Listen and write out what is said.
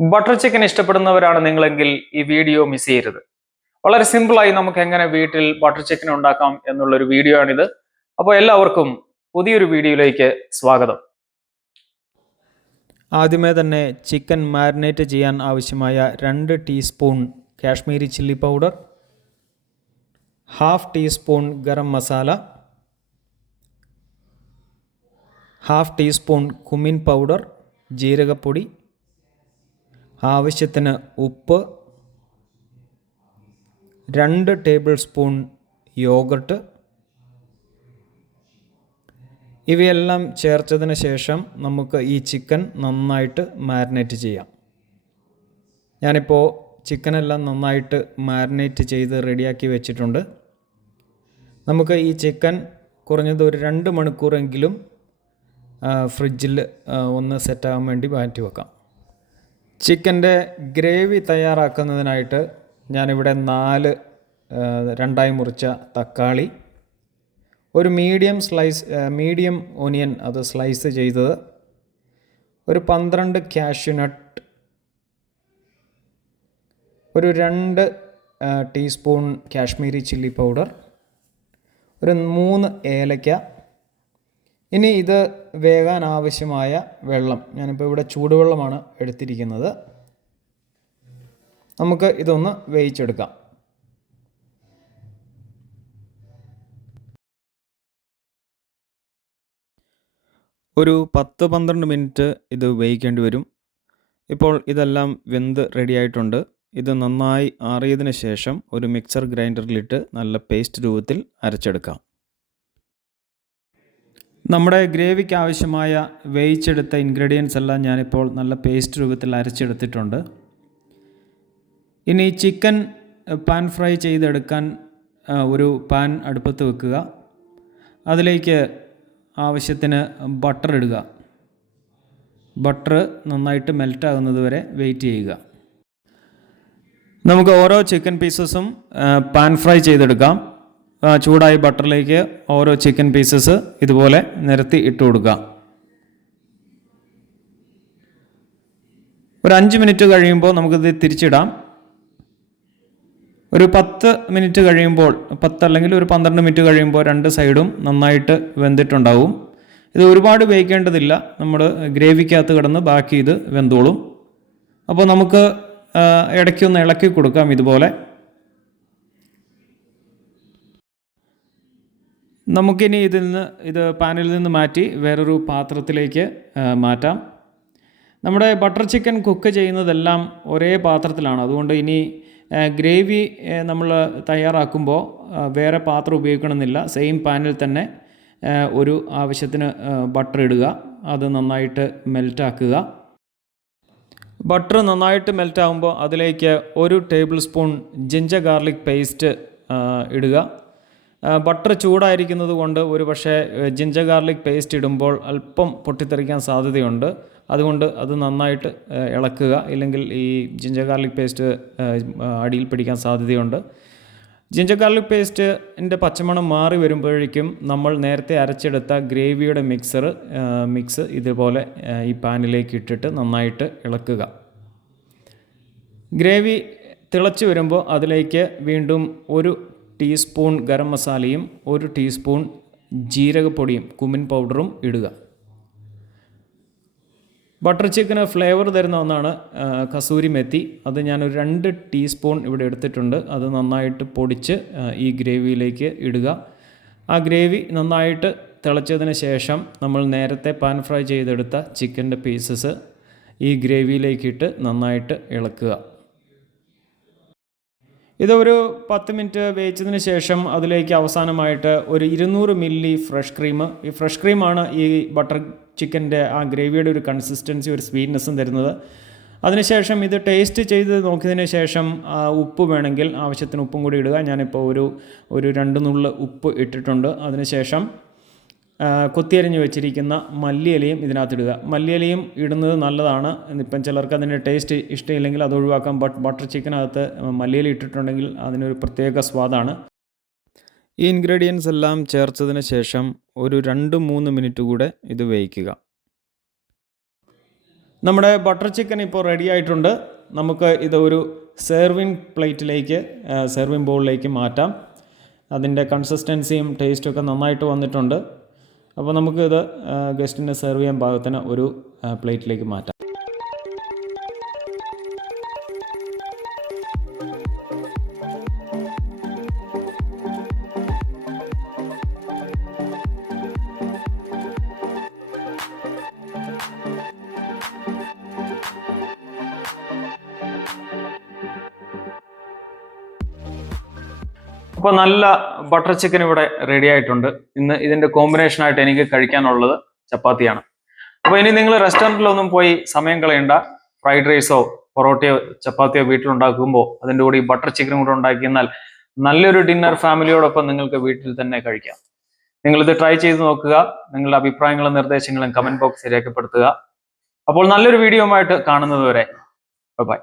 Butter chicken ഇഷ്ടപ്പെടുന്നവരാണ് നിങ്ങളെങ്കിൽ ഈ video miss ചെയ്യരുത്. വളരെ സിമ്പിളായി നമുക്ക് എങ്ങനെ വീട്ടിൽ ബട്ടർ ചിക്കൻ ഉണ്ടാക്കാം എന്നുള്ളൊരു വീഡിയോ ആണിത്. അപ്പോൾ എല്ലാവർക്കും പുതിയൊരു വീഡിയോയിലേക്ക് സ്വാഗതം. ആദ്യമേ തന്നെ ചിക്കൻ മാരിനേറ്റ് ചെയ്യാൻ ആവശ്യമായ 2 teaspoon Kashmiri chilli powder, 1/2 teaspoon garam masala, 1/2 teaspoon cumin powder ജീരകപ്പൊടി, ആവശ്യത്തിന് ഉപ്പ്, 2 ടേബിൾ സ്പൂൺ യോഗർട്ട്. ഇവയെല്ലാം ചേർത്തതിന് ശേഷം നമുക്ക് ഈ ചിക്കൻ നന്നായിട്ട് മാരിനേറ്റ് ചെയ്യാം. ഞാനിപ്പോൾ ചിക്കനെല്ലാം നന്നായിട്ട് മാരിനേറ്റ് ചെയ്ത് റെഡിയാക്കി വെച്ചിട്ടുണ്ട്. നമുക്ക് ഈ ചിക്കൻ കുറഞ്ഞത് ഒരു 2 മണിക്കൂറെങ്കിലും ഫ്രിഡ്ജിൽ ഒന്ന് സെറ്റാകാൻ വേണ്ടി മാറ്റി വെക്കാം. ചിക്കൻ്റെ ഗ്രേവി തയ്യാറാക്കുന്നതിനായിട്ട് ഞാനിവിടെ 4 രണ്ടായി മുറിച്ച തക്കാളി, ഒരു മീഡിയം ഓനിയൻ അത് സ്ലൈസ് ചെയ്തത്, ഒരു 12 കാഷ്യൂനട്ട്, ഒരു 2 ടീസ്പൂൺ കാശ്മീരി ചില്ലി പൗഡർ, ഒരു 3 ഏലക്ക. ഇനി ഇത് വേകാൻ ആവശ്യമായ വെള്ളം, ഞാനിപ്പോൾ ഇവിടെ ചൂടുവെള്ളമാണ് എടുത്തിരിക്കുന്നത്. നമുക്ക് ഇതൊന്ന് വേവിച്ചെടുക്കാം. ഒരു 10-12 മിനിറ്റ് ഇത് വേവിക്കേണ്ടി വരും. ഇപ്പോൾ ഇതെല്ലാം വെന്ത് റെഡിയായിട്ടുണ്ട്. ഇത് നന്നായി ആറിയതിന് ശേഷം ഒരു മിക്സർ ഗ്രൈൻഡറിലിട്ട് നല്ല പേസ്റ്റ് രൂപത്തിൽ അരച്ചെടുക്കാം. നമ്മുടെ ഗ്രേവിക്ക് ആവശ്യമായ വേവിച്ചെടുത്ത ഇൻഗ്രീഡിയൻസ് എല്ലാം ഞാനിപ്പോൾ നല്ല പേസ്റ്റ് രൂപത്തിൽ അരച്ചെടുത്തിട്ടുണ്ട്. ഇനി ചിക്കൻ പാൻ ഫ്രൈ ചെയ്തെടുക്കാൻ ഒരു പാൻ അടുപ്പത്ത് വെക്കുക. അതിലേക്ക് ആവശ്യത്തിന് ബട്ടർ ഇടുക. ബട്ടർ നന്നായിട്ട് മെൽറ്റാകുന്നത് വരെ വെയിറ്റ് ചെയ്യുക. നമുക്ക് ഓരോ ചിക്കൻ പീസസും പാൻ ഫ്രൈ ചെയ്തെടുക്കാം. ചൂടായ ബട്ടറിലേക്ക് ഓരോ ചിക്കൻ പീസസ് ഇതുപോലെ നിരത്തി ഇട്ട് കൊടുക്കുക. ഒരു 5 മിനിറ്റ് കഴിയുമ്പോൾ നമുക്കിത് തിരിച്ചിടാം. ഒരു 10 മിനിറ്റ് കഴിയുമ്പോൾ, 10 അല്ലെങ്കിൽ ഒരു 12 മിനിറ്റ് കഴിയുമ്പോൾ 2 സൈഡും നന്നായിട്ട് വെന്തിട്ടുണ്ടാവും. ഇത് ഒരുപാട് വേവിക്കേണ്ടതില്ല, നമ്മൾ ഗ്രേവിക്കകത്ത് കിടന്ന് ബാക്കി ഇത് വെന്തോളും. അപ്പോൾ നമുക്ക് ഇടയ്ക്കൊന്ന് ഇളക്കി കൊടുക്കാം. ഇതുപോലെ നമുക്കിനി ഇത് പാനിൽ നിന്ന് മാറ്റി വേറൊരു പാത്രത്തിലേക്ക് മാറ്റാം. നമ്മുടെ ബട്ടർ ചിക്കൻ കുക്ക് ചെയ്യുന്നതെല്ലാം ഒരേ പാത്രത്തിലാണ്. അതുകൊണ്ട് ഇനി ഗ്രേവി നമ്മൾ തയ്യാറാക്കുമ്പോൾ വേറെ പാത്രം ഉപയോഗിക്കണമെന്നില്ല. സെയിം പാനിൽ തന്നെ ഒരു ആവശ്യത്തിന് ബട്ടർ ഇടുക. അത് നന്നായിട്ട് മെൽറ്റാക്കുക. ബട്ടർ നന്നായിട്ട് മെൽറ്റാകുമ്പോൾ അതിലേക്ക് 1 table spoon ginger garlic paste ഇടുക. ബട്ടർ ചൂടായിരിക്കുന്നത് കൊണ്ട് ഒരു പക്ഷേ ജിഞ്ചർ ഗാർലിക് പേസ്റ്റ് ഇടുമ്പോൾ അല്പം പൊട്ടിത്തെറിക്കാൻ സാധ്യതയുണ്ട്. അതുകൊണ്ട് അത് നന്നായിട്ട് ഇളക്കുക, ഇല്ലെങ്കിൽ ഈ ജിഞ്ചർ ഗാർലിക് പേസ്റ്റ് അടിയിൽ പിടിക്കാൻ സാധ്യതയുണ്ട്. ജിഞ്ചർ ഗാർലിക് പേസ്റ്റിൻ്റെ പച്ചമണം മാറി വരുമ്പോഴേക്കും നമ്മൾ നേരത്തെ അരച്ചെടുത്ത ഗ്രേവിയുടെ മിക്സ് ഇതുപോലെ ഈ പാനിലേക്ക് ഇട്ടിട്ട് നന്നായിട്ട് ഇളക്കുക. ഗ്രേവി തിളച്ച് വരുമ്പോൾ അതിലേക്ക് വീണ്ടും 1 ടീസ്പൂൺ ഗരം മസാലയും 1 ടീസ്പൂൺ ജീരകപ്പൊടിയും കുമിൻ പൗഡറും ഇടുക. ബട്ടർ ചിക്കന് ഫ്ലേവർ തരുന്ന ഒന്നാണ് കസൂരി മെത്തി. അത് ഞാനൊരു 2 ടീസ്പൂൺ ഇവിടെ എടുത്തിട്ടുണ്ട്. അത് നന്നായിട്ട് പൊടിച്ച് ഈ ഗ്രേവിയിലേക്ക് ഇടുക. ആ ഗ്രേവി നന്നായിട്ട് തിളച്ചതിന് ശേഷം നമ്മൾ നേരത്തെ പാൻ ഫ്രൈ ചെയ്തെടുത്ത ചിക്കൻ്റെ പീസസ് ഈ ഗ്രേവിയിലേക്കിട്ട് നന്നായിട്ട് ഇളക്കുക. ഇതൊരു 10 മിനിറ്റ് വേവിച്ചതിന് ശേഷം അതിലേക്ക് അവസാനമായിട്ട് ഒരു 200 മില്ലി ഫ്രഷ് ക്രീം. ഈ ഫ്രഷ് ക്രീമാണ് ഈ ബട്ടർ ചിക്കൻ്റെ ആ ഗ്രേവിയുടെ ഒരു കൺസിസ്റ്റൻസി, ഒരു സ്വീറ്റ്നെസ്സും തരുന്നത്. അതിനുശേഷം ഇത് ടേസ്റ്റ് ചെയ്ത് നോക്കിയതിന് ശേഷം ഉപ്പ് വേണമെങ്കിൽ ആവശ്യത്തിന് ഉപ്പും കൂടി ഇടുക. ഞാനിപ്പോൾ ഒരു 2 നുള്ള് ഉപ്പ് ഇട്ടിട്ടുണ്ട്. അതിനുശേഷം കൊത്തിയരിഞ്ഞ് വെച്ചിരിക്കുന്ന മല്ലിയിലയും ഇതിനകത്തിടുക. മല്ലിയിലയും ഇടുന്നത് നല്ലതാണ്. ഇപ്പം ചിലർക്ക് അതിൻ്റെ ടേസ്റ്റ് ഇഷ്ടമില്ലെങ്കിൽ അത് ഒഴിവാക്കാം. ബട്ടർ ചിക്കനകത്ത് മല്ലിയില ഇട്ടിട്ടുണ്ടെങ്കിൽ അതിനൊരു പ്രത്യേക സ്വാദാണ്. ഈ ഇൻഗ്രീഡിയൻസ് എല്ലാം ചേർത്തതിന് ശേഷം ഒരു 2-3 മിനിറ്റ് കൂടെ ഇത് വേവിക്കുക. നമ്മുടെ ബട്ടർ ചിക്കൻ ഇപ്പോൾ റെഡി ആയിട്ടുണ്ട്. നമുക്ക് ഇത് ഒരു സെർവിങ് പ്ലേറ്റിലേക്ക്, സെർവിങ് ബൗളിലേക്ക് മാറ്റാം. അതിൻ്റെ കൺസിസ്റ്റൻസിയും ടേസ്റ്റും ഒക്കെ നന്നായിട്ട് വന്നിട്ടുണ്ട്. അപ്പോൾ നമുക്കിത് ഗസ്റ്റിന് സെർവ് ചെയ്യാൻ പാകത്തിന് ഒരു പ്ലേറ്റിലേക്ക് മാറ്റാം. അപ്പോൾ നല്ല ബട്ടർ ചിക്കൻ ഇവിടെ റെഡി ആയിട്ടുണ്ട്. ഇന്ന് ഇതിന്റെ കോമ്പിനേഷൻ ആയിട്ട് എനിക്ക് കഴിക്കാനുള്ളത് ചപ്പാത്തിയാണ്. അപ്പോൾ ഇനി നിങ്ങൾ റെസ്റ്റോറൻറ്റിലൊന്നും പോയി സമയം കളയണ്ട. ഫ്രൈഡ് റൈസോ പൊറോട്ടയോ ചപ്പാത്തിയോ വീട്ടിലുണ്ടാക്കുമ്പോൾ അതിൻ്റെ കൂടെ ഈ ബട്ടർ ചിക്കനും കൂടെ ഉണ്ടാക്കിയെന്നാൽ നല്ലൊരു ഡിന്നർ ഫാമിലിയോടൊപ്പം നിങ്ങൾക്ക് വീട്ടിൽ തന്നെ കഴിക്കാം. നിങ്ങളിത് ട്രൈ ചെയ്ത് നോക്കുക. നിങ്ങളുടെ അഭിപ്രായങ്ങളും നിർദ്ദേശങ്ങളും കമന്റ് ബോക്സിൽ രേഖപ്പെടുത്തുക. അപ്പോൾ നല്ലൊരു വീഡിയോ ആയിട്ട് കാണുന്നത് വരെ ബൈ.